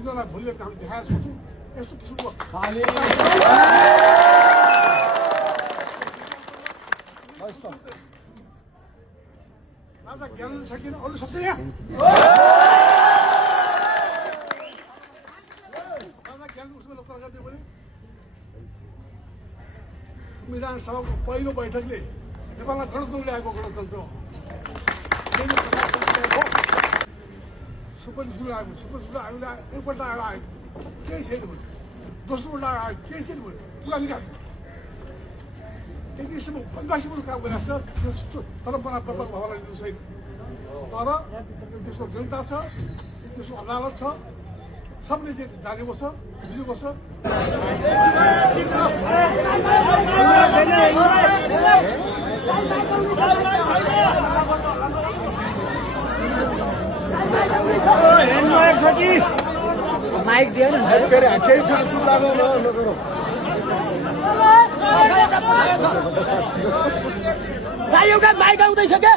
यिनीहरूलाई भोलि हामी देखाएर सक्छौँ यस्तो किसिमको राजा ज्ञान छ किन अरू सक्छ यहाँ राजा ज्ञान उसमा लोकल गरिदियो भने संविधान सभाको पहिलो बैठकले नेपालमा गणतन्त्र ल्याएको गणतन्त्र हो सुपर स्कुल आएको एकपल्ट आयो केही छैन भयो दोस्रोपल्ट आयो केही छैन भयो पुरा निकाल्यो एक किसिमको बदमासीको काम गरिरहेको छ त्यस्तो तर मलाई भवनलाई लिनु छैन तर देशको जनता छ देशको अदालत छ सबले चाहिँ जानेको छ बुझेको छ माइक दियो नि केही सुन्दाको नगरौँ एउटा माइक आउँदैछ क्या